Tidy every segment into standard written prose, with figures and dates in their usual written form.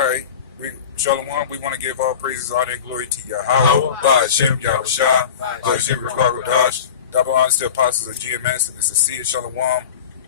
Alright, Shalom, we want to give all praises, honor, and glory to Yahweh, Hashem, Yahushua, Hashem, Rukhakodash, double honors to the apostles of GMS and the sincere Shalom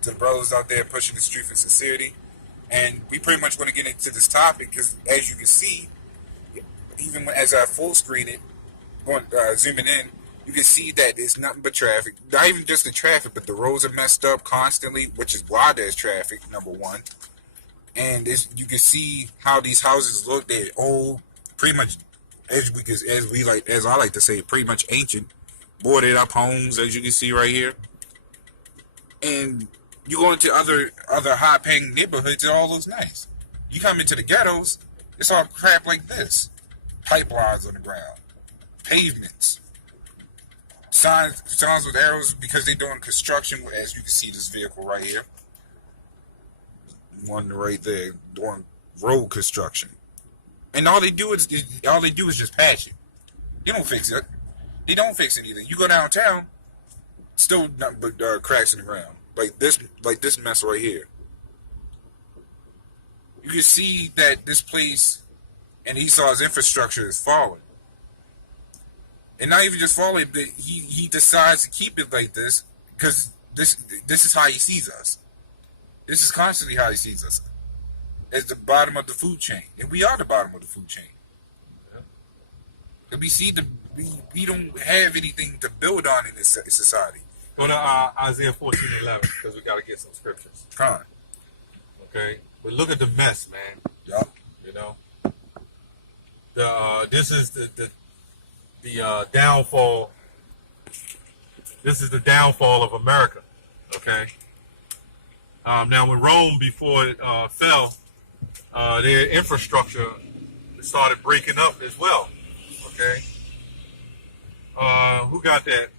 to the brothers out there pushing this truth and sincerity. And we pretty much want to get into this topic because, as you can see, even as I full screen it, zooming in, you can see that there's nothing but traffic. Not even just the traffic, but the roads are messed up constantly, which is why there's traffic, number one. And you can see how these houses look. They're old, pretty much, as I like to say, pretty much ancient, boarded up homes, as you can see right here. And you go into other high-paying neighborhoods, it all looks nice. You come into the ghettos, it's all crap like this: pipelines on the ground, pavements, signs with arrows because they're doing construction. As you can see, this vehicle right here. One right there doing road construction, and all they do is just patch it. They don't fix it. They don't fix anything. You go downtown, still nothing but cracks in the ground, like this mess right here. You can see that this place and Esau's infrastructure is falling, and not even just falling, but he decides to keep it like this because this is how he sees us. This is constantly how he sees us, as the bottom of the food chain, and we are the bottom of the food chain. And we see we don't have anything to build on in this society. Go to Isaiah 14:11 because we got to get some scriptures. Come on. Okay, but look at the mess, man. Yeah. You know, this is the downfall. This is the downfall of America. Okay. Now, when Rome, before it fell, their infrastructure started breaking up as well. Okay. Who got that?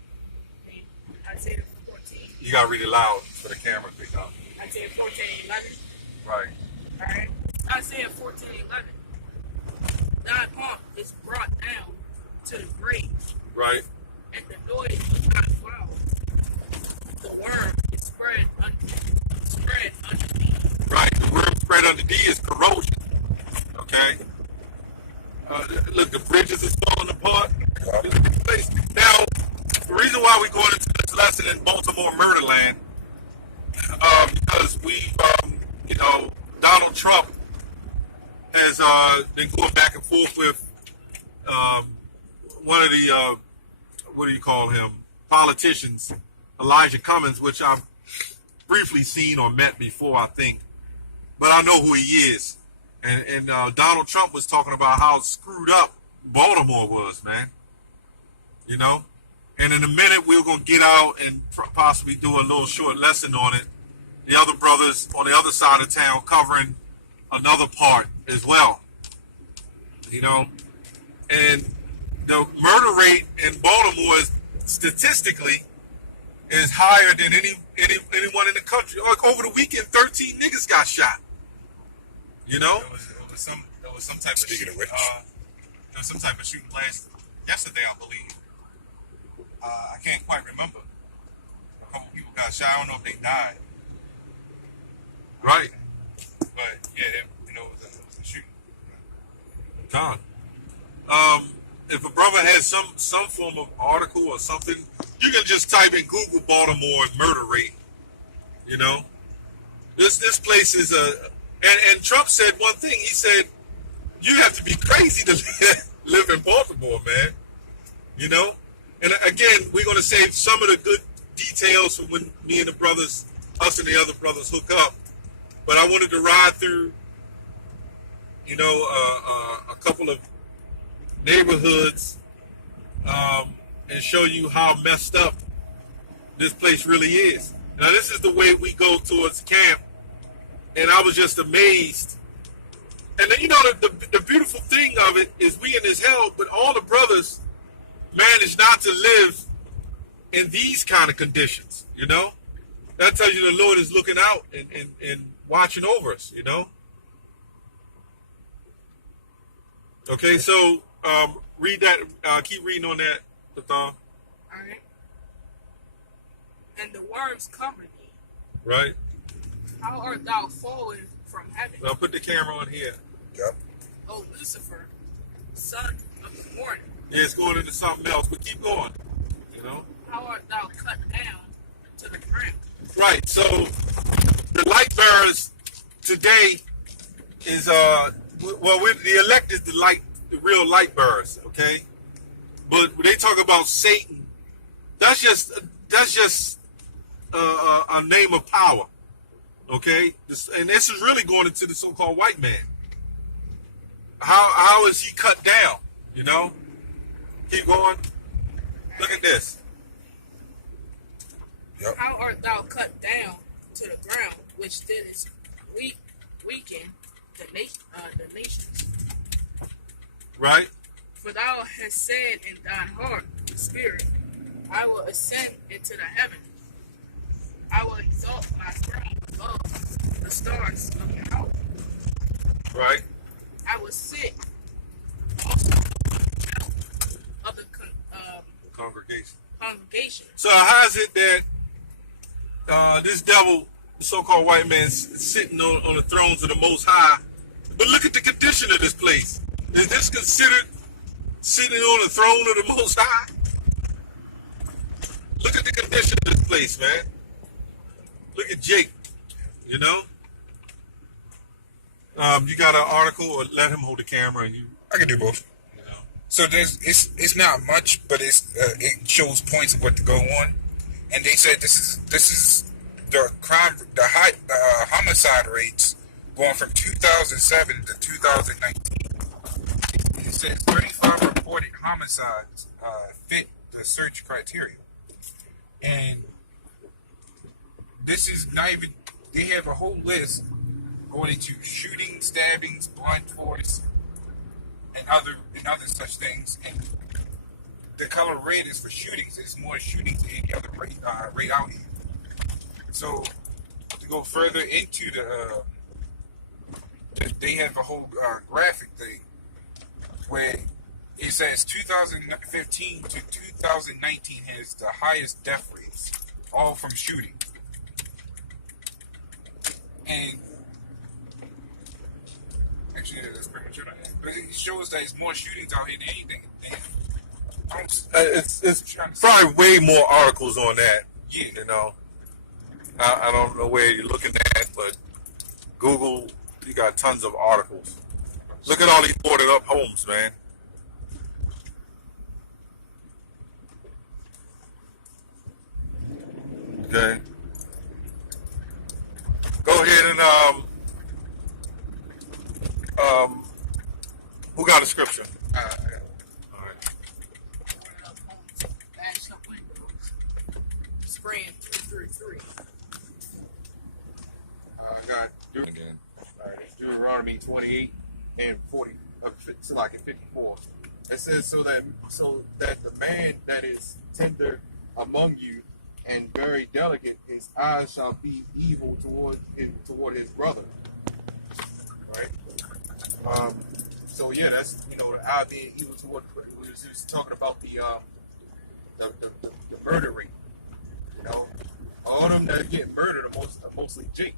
Isaiah 14. You got to read it loud for the camera to pick up. Isaiah 14:11. Right. All right. Isaiah 14:11. Thy pomp is brought down to the grave. Right. And the noise was not found. The worm is spread underneath. Right, the worm spread underneath is corrosion. Okay. Look, the bridges is falling apart. Now, the reason why we're going into this lesson in Baltimore Murderland, because we, Donald Trump has been going back and forth with one of the, what do you call him, politicians, Elijah Cummins, which I've briefly seen or met before, I think, but I know who he is. And Donald Trump was talking about how screwed up Baltimore was, man. You know, and in a minute we're gonna get out and possibly do a little short lesson on it. The other brothers on the other side of town covering another part as well. You know, and the murder rate in Baltimore is statistically is higher than anyone in the country. Like over the weekend, 13 niggas got shot. You know, there was some type of shooting. There was some type of shooting yesterday, I believe. I can't quite remember. A couple people got shot. I don't know if they died. Right. But yeah, it was a shooting. John. If a brother has some form of article or something, you can just type in Google Baltimore murder rate. You know, this place is and Trump said one thing. He said, "You have to be crazy to live in Baltimore, man." You know, and again, we're gonna save some of the good details for when me and the brothers, us and the other brothers, hook up. But I wanted to ride through, a couple of neighborhoods and show you how messed up this place really is. Now, this is the way we go towards camp, and I was just amazed. And then, the beautiful thing of it is we in this hell, but all the brothers manage not to live in these kind of conditions, That tells you the Lord is looking out and watching over us, Okay, so read that, keep reading on that, Pathan. All right. And the worms cover thee. Right. How art thou fallen from heaven? I'll put the camera on here. Yep. O Lucifer, son of the morning, Yeah, it's going into something else, but keep going. You know? how art thou cut down to the ground? Right. So the light bearers today is the elect is the real light bearers, okay? But when they talk about Satan, that's just a name of power, okay? And this is really going into the so-called white man. How is he cut down? You know? Keep going. Look at this. Yep. How art thou cut down to the ground, which didst weaken the nations? Right? For thou hast said in thine heart, spirit, I will ascend into the heaven. I will exalt my throne above the stars of Yahweh. Right? I will sit also of the congregation. So how is it that this devil, the so-called white man, is sitting on the thrones of the Most High? But look at the condition of this place. Is this considered sitting on the throne of the Most High? Look at the condition of this place, man. Look at Jake, you know? You got an article, or let him hold the camera and you. I can do both. You know. So it's not much, but it shows points of what to go on. And they said this is the homicide rates going from 2007 to 2019. It says 35 reported homicides fit the search criteria, and this is not even. They have a whole list going into shootings, stabbings, blunt force, and other such things. And the color red is for shootings. There's more shootings than any other rate out here. So to go further into they have a whole graphic thing where it says 2015 to 2019 has the highest death rates, all from shooting. And actually, that's premature. But it shows that it's more shootings out here than anything. It's probably way more articles on that. Yeah. You know, I don't know where you're looking at, but Google, you got tons of articles. Look at all these boarded up homes, man. Okay. Go ahead and who got a scripture? All right. Bash up windows. Spraying 333. I got Deuteronomy 28 and 40, so like in 54. It says so that the man that is tender among you and very delicate, his eyes shall be evil toward his brother. Right. So yeah, that's the eye being evil toward. We was just talking about the murder rate. All of them that get murdered are mostly Jake.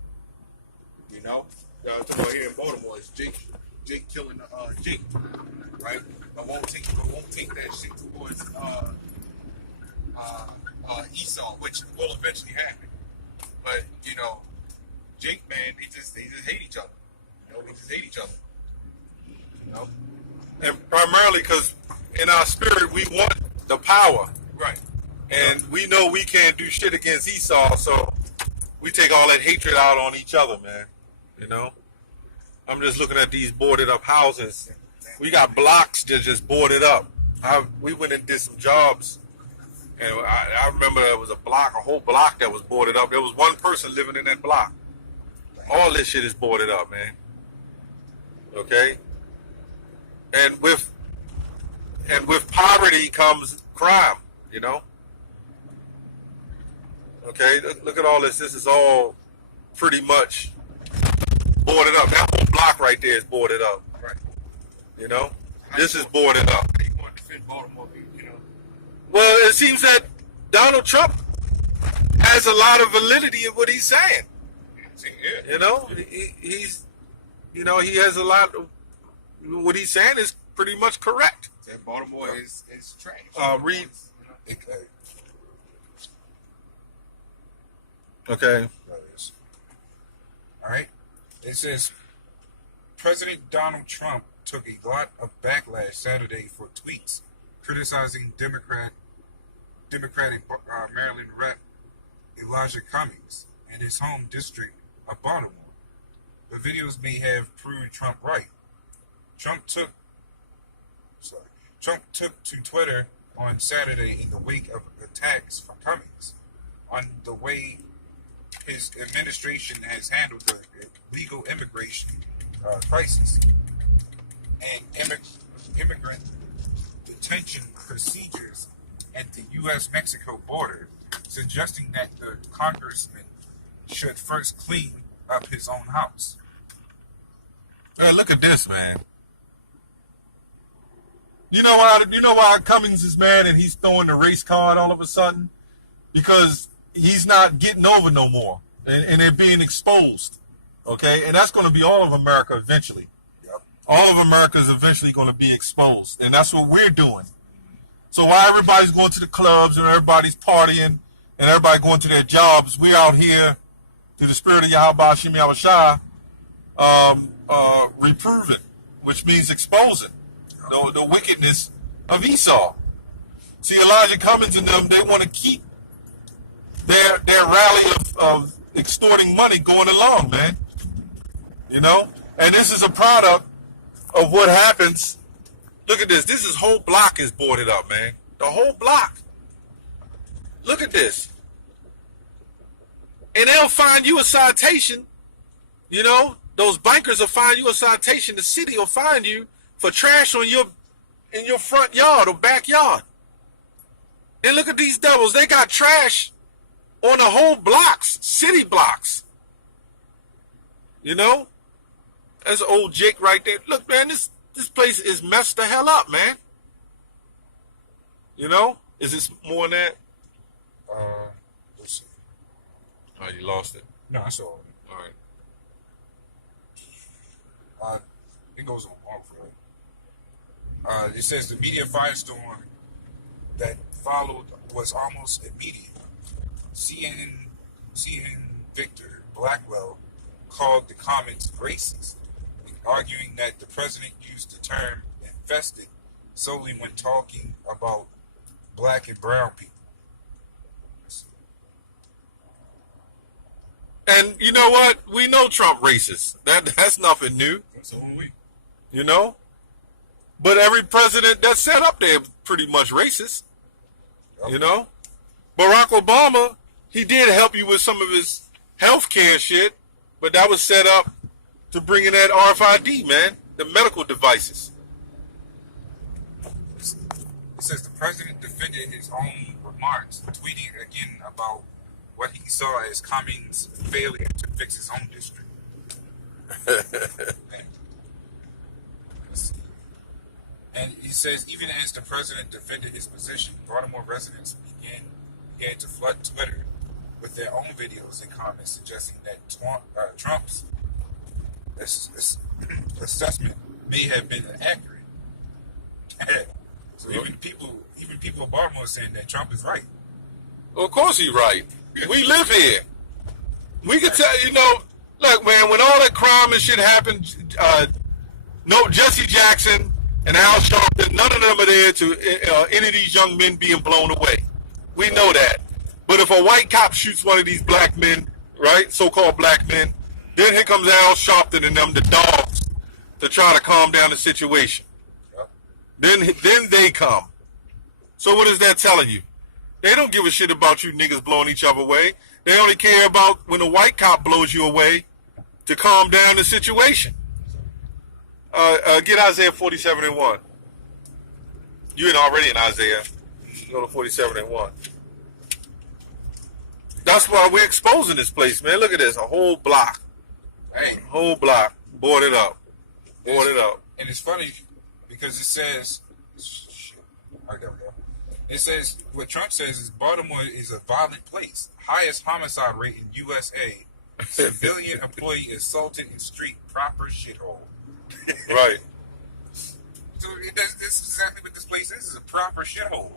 Talking about here in Baltimore, it's Jake killing Jake, right? I won't take that shit towards Esau, which will eventually happen. But Jake, man, they just hate each other. They just hate each other. And primarily because in our spirit we want the power, Right. and we know we can't do shit against Esau, so we take all that hatred out on each other, man. I'm just looking at these boarded up houses. We got blocks that just boarded up. We went and did some jobs, and I remember there was a whole block that was boarded up. There was one person living in that block. All this shit is boarded up, man. Okay? And with poverty comes crime, Okay, look at all this. This is all pretty much boarded up. That whole block right there is boarded up. Right. This is boarded up. How you want to defend Baltimore, Well, it seems that Donald Trump has a lot of validity in what he's saying. Yeah. He has a lot what he's saying is pretty much correct. That Baltimore is trash. Read. It, Okay. all right. It says President Donald Trump took a lot of backlash Saturday for tweets criticizing Democratic Maryland Rep. Elijah Cummings and his home district of Baltimore. The videos may have proved Trump right. Trump took to Twitter on Saturday in the wake of attacks from Cummings on the way his administration has handled the legal immigration crisis and immigrant detention procedures at the U.S.-Mexico border, suggesting that the congressman should first clean up his own house. Man, look at this, man. You know why Cummings is mad and he's throwing the race card all of a sudden? Because he's not getting over no more. And they're being exposed. Okay? And that's going to be all of America eventually. Yep. All of America is eventually going to be exposed. And that's what we're doing. So while everybody's going to the clubs and everybody's partying and everybody going to their jobs, we out here through the spirit of Yahweh Shem Yahushua, reproving, which means exposing the wickedness of Esau. See, Elijah Cummings and them, they want to keep their rally of extorting money going along, man. You know? And this is a product of what happens. Look at this. This whole block is boarded up, man. The whole block. Look at this. And they'll find you a citation. You know, those bankers will find you a citation. The city will find you for trash in your front yard or backyard. And look at these devils. They got trash on the whole blocks, city blocks. You know? That's old Jake right there. Look, man, this place is messed the hell up, man. You know? Is this more than that? Let's see. Oh, you lost it. No, I saw it. All right. It goes on long for it. It says the media firestorm that followed was almost immediate. CNN Victor Blackwell called the comments racist, arguing that the president used the term infested solely when talking about black and brown people. And you know what? We know Trump racist. That's nothing new. So are we. You know? But every president that's set up there pretty much racist. You know? Barack Obama, he did help you with some of his health care shit, but that was set up to bring in that RFID, man, the medical devices. It says the president defended his own remarks, tweeting again about what he saw as Cummings' failure to fix his own district. And he says, even as the president defended his position, Baltimore residents began to flood Twitter with their own videos and comments suggesting that Trump's assessment may have been accurate. So even people in Baltimore are saying that Trump is right. Well, of course he's right. We live here. We can tell, you know, look, man, when all that crime and shit happened, no, Jesse Jackson and Al Sharpton, none of them are there to any of these young men being blown away. We know that. But if a white cop shoots one of these black men, right, so-called black men, then here comes Al Sharpton and them, the dogs, to try to calm down the situation. Then they come. So what is that telling you? They don't give a shit about you niggas blowing each other away. They only care about when a white cop blows you away to calm down the situation. Get Isaiah 47:1. You ain't already in Isaiah. Go to 47:1. That's why we're exposing this place, man. Look at this. A whole block. Hey. Whole block. Boarded up. Boarded up. And it's funny because it says, all right, there we go. It says, what Trump says is Baltimore is a violent place. Highest homicide rate in USA. Civilian employee assaulted in street proper shithole. Right. So this is exactly what this place is. It's a proper shithole.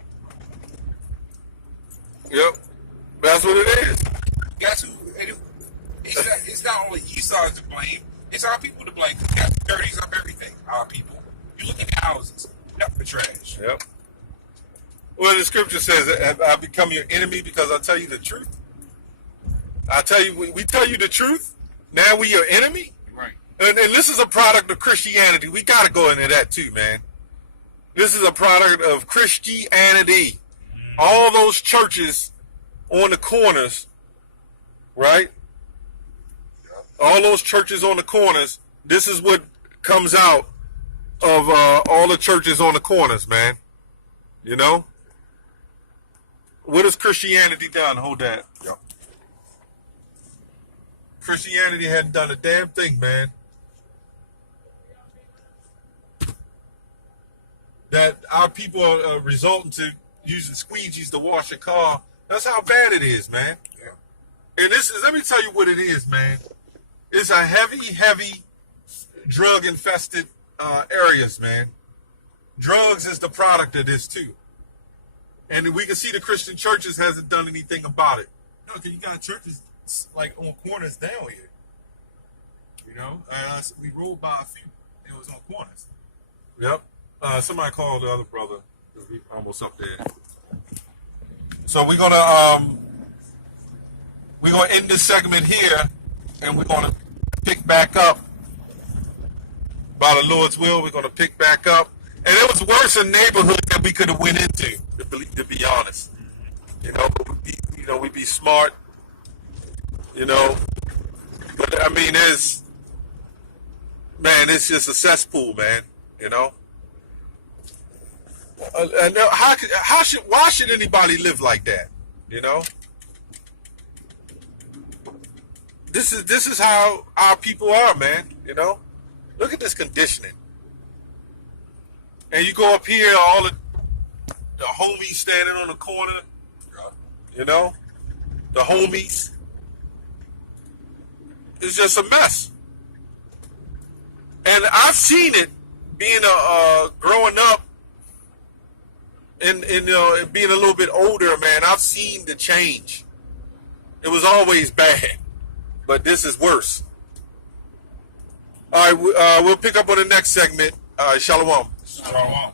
Yep. That's what it is. Guess who? It's not only Esau to blame. It's our people to blame. Because that's dirties up everything. Our people. You look at the houses. Nothing but trash. Yep. Well, the scripture says, "Have I become your enemy because I tell you the truth?" I tell you, we tell you the truth. Now we your enemy. Right. And this is a product of Christianity. We got to go into that too, man. This is a product of Christianity. All those churches on the corners, right? All those churches on the corners. This is what comes out of all the churches on the corners, man. You know? What has Christianity done? Hold that. Yep. Christianity hadn't done a damn thing, man. That our people are resulting to using squeegees to wash a car. That's how bad it is, man. Yeah. And this is, let me tell you what it is, man. It's a heavy drug-infested areas, man. Drugs is the product of this, too. And we can see the Christian churches hasn't done anything about it. No, because you got churches like on corners down here. You know, we rolled by a few. It was on corners. Yep. Somebody called the other brother. We almost up there. So we're gonna end this segment here, and we're gonna pick back up. By the Lord's will, we're gonna pick back up. And it was worse a neighborhood that we could have went into, to be honest. You know, but we'd be smart. You know, but I mean, it's just a cesspool, man. You know. And why should anybody live like that? You know. This is how our people are, man. You know. Look at this conditioning. And you go up here, all the homies standing on the corner, you know, the homies. It's just a mess. And I've seen it being growing up and being a little bit older, man. I've seen the change. It was always bad, but this is worse. All right, we'll pick up on the next segment. Shalom. Shalom.